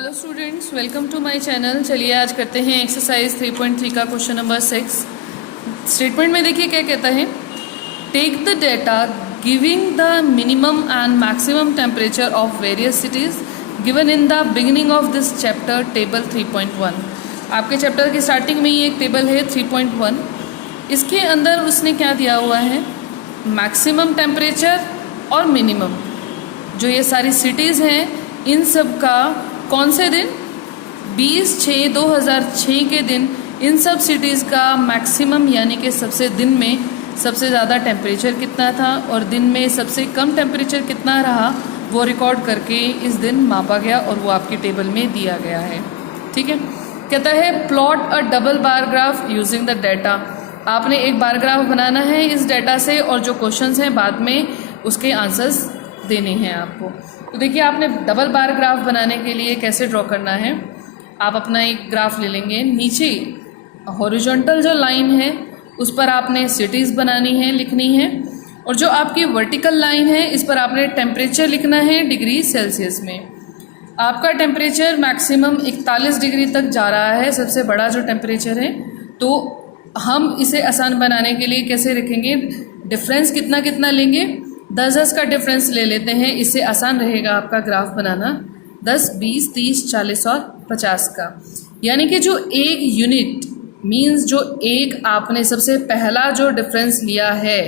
Hello students, welcome to my channel. चलिए आज करते हैं एक्सरसाइज 3.3 का क्वेश्चन नंबर 6। स्टेटमेंट में देखिए क्या कहता है। Take the data giving the minimum and maximum temperature of various cities given in the beginning of this chapter table 3.1। आपके चैप्टर की स्टार्टिंग में ही एक टेबल है 3.1। इसके अंदर उसने क्या दिया हुआ है, मैक्सिमम टेम्परेचर और मिनिमम। जो ये सारी सिटीज़ हैं इन सब का कौन से दिन, 20/6/2006 के दिन इन सब सिटीज़ का मैक्सिमम यानी कि सबसे दिन में सबसे ज़्यादा टेम्परेचर कितना था और दिन में सबसे कम टेम्परेचर कितना रहा, वो रिकॉर्ड करके इस दिन मापा गया और वो आपकी टेबल में दिया गया है। ठीक है, कहता है plot a double bar graph using the data. आपने एक बार ग्राफ बनाना है इस डेटा से और जो क्वेश्चंस हैं बाद में उसके आंसर्स देने हैं आपको। तो देखिए आपने डबल बार ग्राफ बनाने के लिए कैसे ड्रॉ करना है। आप अपना एक ग्राफ ले लेंगे, नीचे हॉरिजॉन्टल जो लाइन है उस पर आपने सिटीज़ बनानी है, लिखनी है, और जो आपकी वर्टिकल लाइन है इस पर आपने टेम्परेचर लिखना है डिग्री सेल्सियस में। आपका टेम्परेचर मैक्सिमम 41 डिग्री तक जा रहा है, सबसे बड़ा जो टेम्परेचर है। तो हम इसे आसान बनाने के लिए कैसे रखेंगे, डिफरेंस कितना कितना लेंगे, 10-10 का डिफरेंस ले लेते हैं, इससे आसान रहेगा आपका ग्राफ बनाना। 10, 20, 30, 40 और 50 का, यानी कि जो एक यूनिट मींस जो एक आपने सबसे पहला जो डिफरेंस लिया है,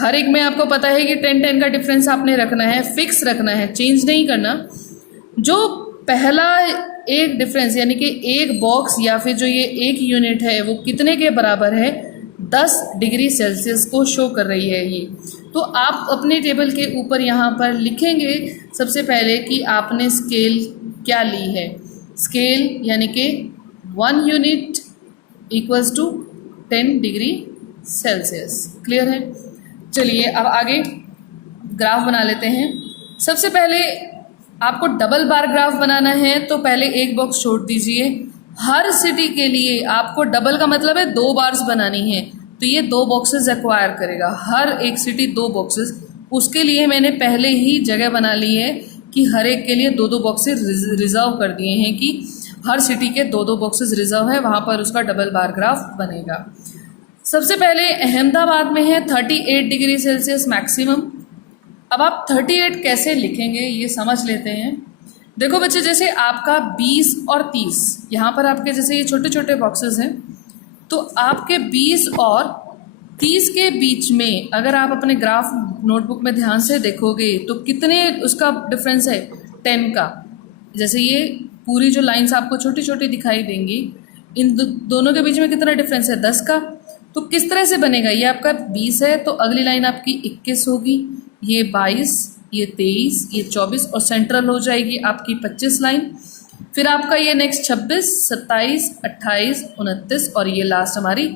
हर एक में आपको पता है कि 10-10 का डिफरेंस आपने रखना है, फिक्स रखना है, चेंज नहीं करना। जो पहला एक डिफरेंस यानी कि एक बॉक्स या फिर जो ये एक यूनिट है वो कितने के बराबर है, 10 डिग्री सेल्सियस को शो कर रही है ये। तो आप अपने टेबल के ऊपर यहाँ पर लिखेंगे सबसे पहले कि आपने स्केल क्या ली है। स्केल यानी कि 1 unit equals to 10 degree Celsius. Clear है। चलिए अब आगे ग्राफ बना लेते हैं। सबसे पहले आपको डबल बार ग्राफ बनाना है तो पहले एक बॉक्स छोड़ दीजिए। हर सिटी के लिए आपको डबल का मतलब है 2 बार्स बनानी है, तो ये 2 बॉक्सेस एक्वायर करेगा। हर एक सिटी 2 बॉक्सेस, उसके लिए मैंने पहले ही जगह बना ली है कि हर एक के लिए 2-2 बॉक्सेस रिजर्व कर दिए हैं कि हर सिटी के 2-2 बॉक्सेस रिजर्व है, वहाँ पर उसका डबल बार ग्राफ बनेगा। सबसे पहले अहमदाबाद में है 38 डिग्री सेल्सियस मैक्सिमम। अब आप 38 कैसे लिखेंगे ये समझ लेते हैं। देखो बच्चे, जैसे आपका 20 और 30 यहाँ पर आपके जैसे ये छोटे छोटे बॉक्सेस हैं, तो आपके 20 और 30 के बीच में अगर आप अपने ग्राफ नोटबुक में ध्यान से देखोगे तो कितने उसका डिफरेंस है, 10 का। जैसे ये पूरी जो लाइंस आपको छोटी छोटी दिखाई देंगी, इन दोनों के बीच में कितना डिफरेंस है, 10 का। तो किस तरह से बनेगा, ये आपका 20 है तो अगली लाइन आपकी 21 होगी, ये 22, ये 23, ये 24 और सेंट्रल हो जाएगी आपकी 25 लाइन। फिर आपका ये नेक्स्ट 26, 27, 28, 29 और ये लास्ट हमारी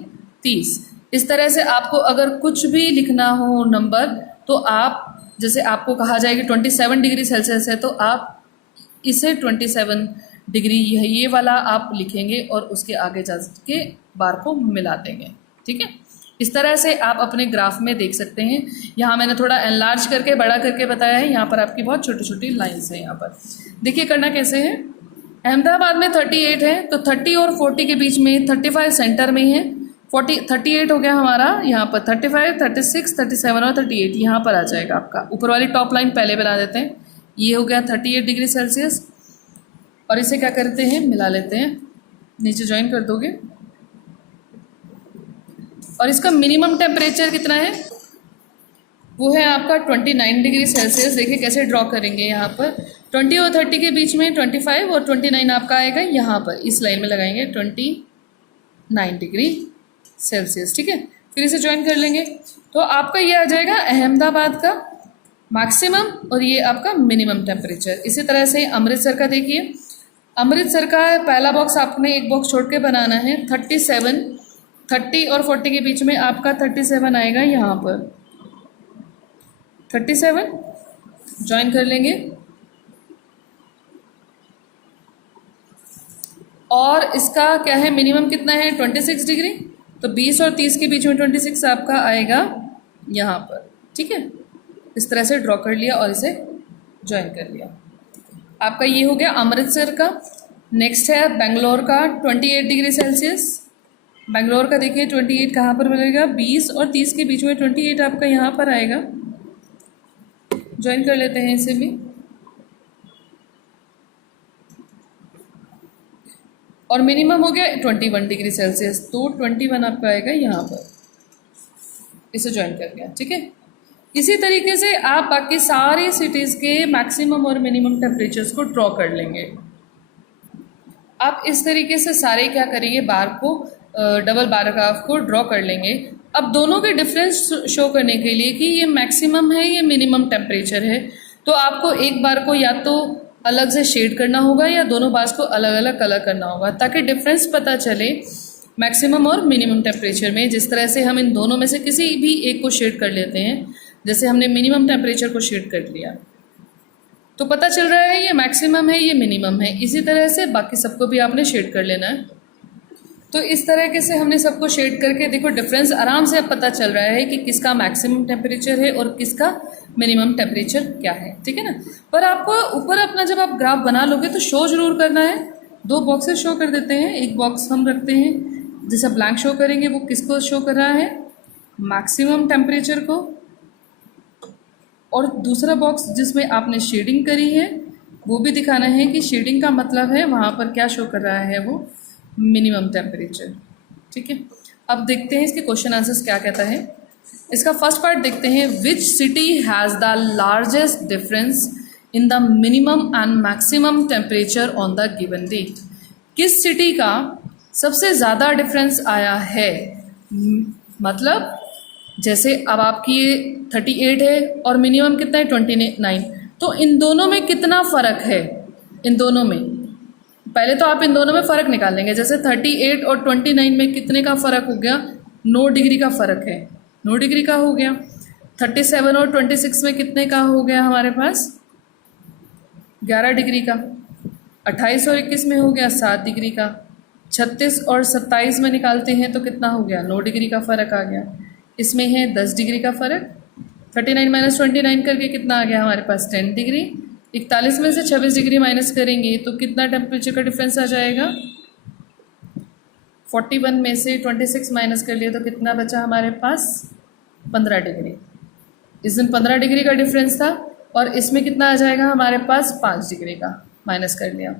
30। इस तरह से आपको अगर कुछ भी लिखना हो नंबर, तो आप जैसे आपको कहा जाएगा 27 डिग्री सेल्सियस है तो आप इसे 27 डिग्री ये वाला आप लिखेंगे और उसके आगे जा के बार को मिला देंगे। ठीक है, इस तरह से आप अपने ग्राफ में देख सकते हैं। यहाँ मैंने थोड़ा एनलार्ज करके बड़ा करके बताया है, यहाँ पर आपकी बहुत छोटी छोटी लाइन्स हैं। यहाँ पर देखिए करना कैसे है। अहमदाबाद में 38 है तो 30 और 40 के बीच में 35 सेंटर में है। 38 हो गया हमारा, यहाँ पर 35, 36, 37 और 38 यहाँ पर आ जाएगा आपका। ऊपर वाली टॉप लाइन पहले बना देते हैं। ये हो गया 38 डिग्री सेल्सियस और इसे क्या करते हैं, मिला लेते हैं, नीचे ज्वाइन कर दोगे। और इसका मिनिमम टेम्परेचर कितना है, वो है आपका 29 डिग्री सेल्सियस। देखिए कैसे ड्रॉ करेंगे, यहाँ पर 20 और 30 के बीच में 25 और 29 आपका आएगा, यहाँ पर इस लाइन में लगाएंगे 29 डिग्री सेल्सियस। ठीक है, फिर इसे ज्वाइन कर लेंगे तो आपका ये आ जाएगा अहमदाबाद का मैक्सिमम और ये आपका मिनिमम टेम्परेचर। इसी तरह से अमृतसर का देखिए, अमृतसर का पहला बॉक्स आपने एक बॉक्स छोड़ के बनाना है। 37, 30 और 40 के बीच में आपका 37 आएगा, यहाँ पर 37 ज्वाइन कर लेंगे। और इसका क्या है, मिनिमम कितना है, 26 डिग्री, तो 20 और 30 के बीच में 26 आपका आएगा यहाँ पर। ठीक है, इस तरह से ड्रॉ कर लिया और इसे ज्वाइन कर लिया। आपका ये हो गया अमृतसर का। नेक्स्ट है बेंगलोर का 28 डिग्री सेल्सियस। बेंगलोर का देखिए 28 कहाँ पर मिलेगा, 20 और 30 के बीच में 28 आपका यहाँ पर आएगा। ज्वाइन कर लेते हैं इसे भी। और मिनिमम हो गया 21 डिग्री सेल्सियस, तो 21 आपका आएगा यहाँ पर। इसे ज्वाइन कर गया, ठीक है। इसी तरीके से आप बाकी सारी सिटीज़ के मैक्सिमम और मिनिमम टेम्परेचर्स को ड्रॉ कर लेंगे। आप इस तरीके से सारे क्या करेंगे, बार को डबल बार ग्राफ को ड्रॉ कर लेंगे। अब दोनों के डिफरेंस शो करने के लिए कि ये मैक्सिमम है ये मिनिमम टेम्परेचर है, तो आपको एक बार को या तो अलग से शेड करना होगा या दोनों बार्स को अलग अलग कलर करना होगा, ताकि डिफरेंस पता चले मैक्सिमम और मिनिमम टेम्परेचर में। जिस तरह से हम इन दोनों में से किसी भी एक को शेड कर लेते हैं, जैसे हमने मिनिमम टेम्परेचर को शेड कर लिया तो पता चल रहा है ये मैक्सिमम है ये मिनिमम है। इसी तरह से बाकी सबको भी आपने शेड कर लेना है। तो इस तरीके से हमने सबको शेड करके देखो डिफरेंस आराम से अब पता चल रहा है कि किसका मैक्सिमम टेम्परेचर है और किसका मिनिमम टेम्परेचर क्या है, ठीक है ना। पर आपको ऊपर अपना जब आप ग्राफ बना लोगे तो शो जरूर करना है। 2 बॉक्सेस शो कर देते हैं, एक बॉक्स हम रखते हैं जैसा ब्लैंक शो करेंगे, वो किसको शो कर रहा है, मैक्सिमम टेम्परेचर को, और दूसरा बॉक्स जिसमें आपने शेडिंग करी है वो भी दिखाना है कि शेडिंग का मतलब है वहाँ पर क्या शो कर रहा है, वो मिनिमम टेम्परेचर, ठीक है। अब देखते हैं इसके क्वेश्चन आंसर्स क्या कहता है। इसका फर्स्ट पार्ट देखते हैं, which city has the largest difference in the minimum and maximum temperature on the given date. किस सिटी का सबसे ज़्यादा डिफरेंस आया है, मतलब जैसे अब आपकी ये 38 है और मिनिमम कितना है 29, तो इन दोनों में कितना फ़र्क है। इन दोनों में पहले तो आप इन दोनों में फ़र्क निकाल लेंगे। जैसे 38 और 29 में कितने का फ़र्क हो गया, 9 डिग्री का फ़र्क है, 9 डिग्री का हो गया। 37 और 26 में कितने का हो गया हमारे पास, 11 डिग्री का। 28 और 21 में हो गया 7 डिग्री का। 36 और 27 में निकालते हैं तो कितना हो गया, 9 डिग्री का फ़र्क आ गया। इसमें है 10 डिग्री का फ़र्क। 39 माइनस 29 करके कितना आ गया हमारे पास, 10 डिग्री। 41 में से 26 डिग्री माइनस करेंगे तो कितना टेम्परेचर का डिफरेंस आ जाएगा, 41 में से 26 माइनस कर लिए तो कितना बचा हमारे पास, 15 डिग्री। इस दिन 15 डिग्री का डिफरेंस था और इसमें कितना आ जाएगा हमारे पास, 5 डिग्री का माइनस कर लिया।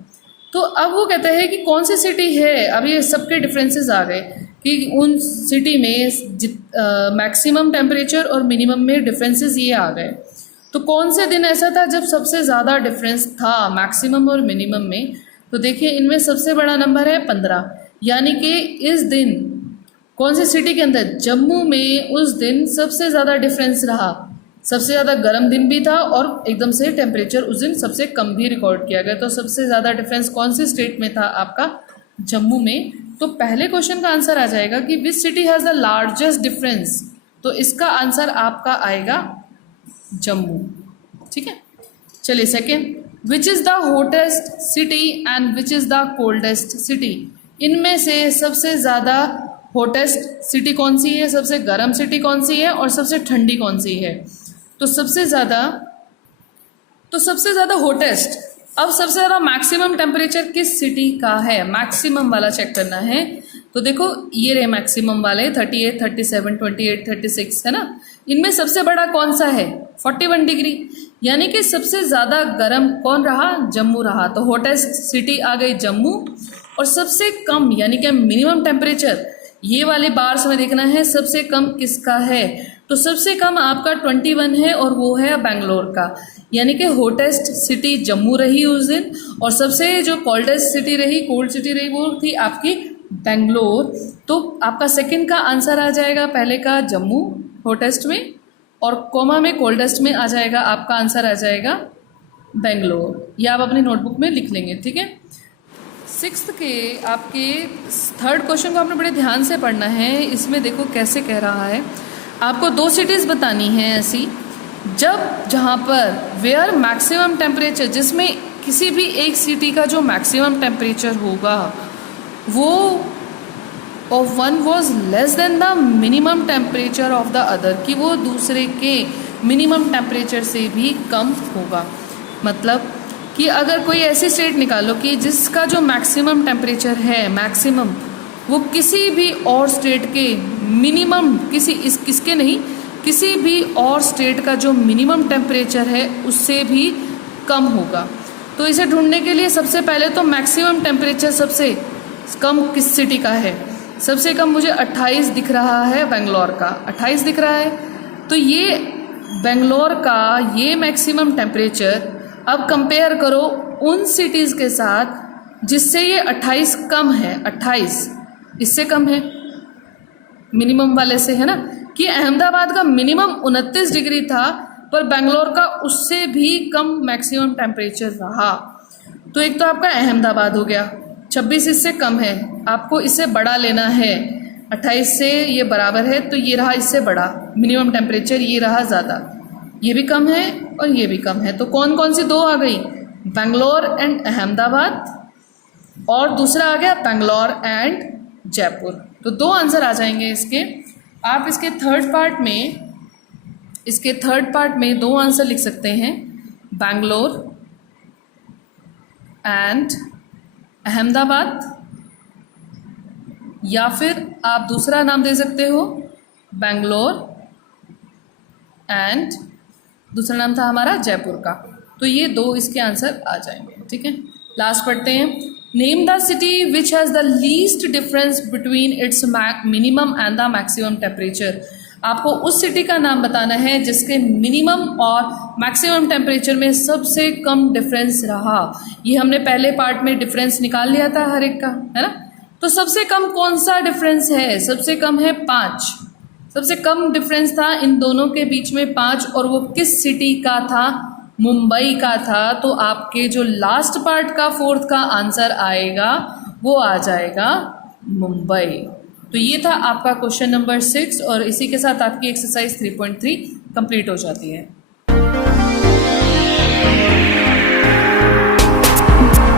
तो अब वो कहता है कि कौन सी सिटी है, अब ये सबके डिफरेंसेस आ गए कि उन सिटी में मैक्सिमम टेम्परेचर और मिनिमम में डिफरेंसेस ये आ गए। तो कौन से दिन ऐसा था जब सबसे ज़्यादा डिफरेंस था मैक्सिमम और मिनिमम में, तो देखिए इनमें सबसे बड़ा नंबर है 15, यानी कि इस दिन कौन सी सिटी के अंदर, जम्मू में उस दिन सबसे ज़्यादा डिफरेंस रहा। सबसे ज़्यादा गर्म दिन भी था और एकदम से टेम्परेचर उस दिन सबसे कम भी रिकॉर्ड किया गया। तो सबसे ज़्यादा डिफरेंस कौन सी स्टेट में था, आपका जम्मू में। तो पहले क्वेश्चन का आंसर आ जाएगा कि विच city has the largest difference, तो इसका आंसर आपका आएगा जम्मू, ठीक है। चलिए second, which is the hottest city and which is the coldest city. इनमें से सबसे ज़्यादा हॉटेस्ट सिटी कौन सी है, सबसे गर्म सिटी कौन सी है और सबसे ठंडी कौन सी है। तो सबसे ज़्यादा हॉटेस्ट। अब सबसे ज़्यादा मैक्सिमम टेम्परेचर किस सिटी का है, मैक्सिमम वाला चेक करना है। तो देखो ये रहे मैक्सिमम वाले 38, 37, 28, 36 है ना। इनमें सबसे बड़ा कौन सा है, 41 डिग्री, यानी कि सबसे ज़्यादा गर्म कौन रहा, जम्मू रहा। तो हॉटेस्ट सिटी आ गई जम्मू। और सबसे कम यानी कि मिनिमम टेम्परेचर, ये वाले बार्स में देखना है सबसे कम किसका है। तो सबसे कम आपका 21 है और वो है बेंगलोर का, यानी कि हॉटेस्ट सिटी जम्मू रही उस दिन। और सबसे जो कोल्डेस्ट सिटी रही, कोल्ड सिटी रही, वो थी आपकी बेंगलोर। तो आपका सेकंड का आंसर आ जाएगा पहले का जम्मू हॉटेस्ट में, और कोमा में कोल्डेस्ट में आ जाएगा आपका आंसर आ जाएगा बेंगलोर। या आप अपनी नोटबुक में लिख लेंगे, ठीक है। 6th के आपके 3rd क्वेश्चन को आपने बड़े ध्यान से पढ़ना है। इसमें देखो कैसे कह रहा है, आपको 2 सिटीज़ बतानी हैं ऐसी जहाँ पर वेयर मैक्सिमम टेम्परेचर, जिसमें किसी भी एक सिटी का जो मैक्सिमम टेम्परेचर होगा वो of one was less than the minimum temperature of the other, कि वो दूसरे के मिनिमम टेम्परेचर से भी कम होगा। मतलब कि अगर कोई ऐसी स्टेट निकालो कि जिसका जो मैक्सिमम टेम्परेचर है, मैक्सिमम, वो किसी भी और स्टेट के मिनिमम, किसके नहीं, किसी भी और स्टेट का जो मिनिमम टेम्परेचर है उससे भी कम होगा। तो इसे ढूंढने के लिए सबसे पहले तो मैक्सिमम टेम्परेचर सबसे कम किस सिटी का है। सबसे कम मुझे 28 दिख रहा है, बेंगलोर का 28 दिख रहा है। तो ये बेंगलोर का ये मैक्सिमम टेम्परेचर अब कंपेयर करो उन सिटीज़ के साथ जिससे ये 28 कम है। 28 इससे कम है मिनिमम वाले से, है ना, कि अहमदाबाद का मिनिमम 29 डिग्री था पर बेंगलोर का उससे भी कम मैक्सिमम टेम्परेचर रहा। तो एक तो आपका अहमदाबाद हो गया, 26 इससे कम है, आपको इससे बड़ा लेना है, 28 से ये बराबर है तो ये रहा इससे बड़ा मिनिमम टेम्परेचर, ये रहा ज़्यादा, ये भी कम है और ये भी कम है। तो कौन कौन सी दो आ गई, बेंगलोर एंड अहमदाबाद, और दूसरा आ गया बेंगलोर एंड जयपुर। तो दो आंसर आ जाएंगे इसके। आप इसके थर्ड पार्ट में दो आंसर लिख सकते हैं, बेंगलोर एंड अहमदाबाद, या फिर आप दूसरा नाम दे सकते हो बेंगलोर एंड दूसरा नाम था हमारा जयपुर का। तो ये दो इसके आंसर आ जाएंगे। ठीक है, लास्ट पढ़ते हैं। Name the city which has the least difference between its minimum and the maximum temperature. आपको उस सिटी का नाम बताना है जिसके मिनिमम और मैक्सिमम टेम्परेचर में सबसे कम डिफरेंस रहा। ये हमने पहले पार्ट में डिफरेंस निकाल लिया था हर एक का, है ना। तो सबसे कम कौन सा डिफरेंस है, सबसे कम है 5। सबसे कम डिफरेंस था इन दोनों के बीच में 5, और वो किस सिटी का था, मुंबई का था। तो आपके जो लास्ट पार्ट का फोर्थ का आंसर आएगा वो आ जाएगा मुंबई। तो ये था आपका क्वेश्चन नंबर 6, और इसी के साथ आपकी एक्सरसाइज 3.3 कंप्लीट हो जाती है।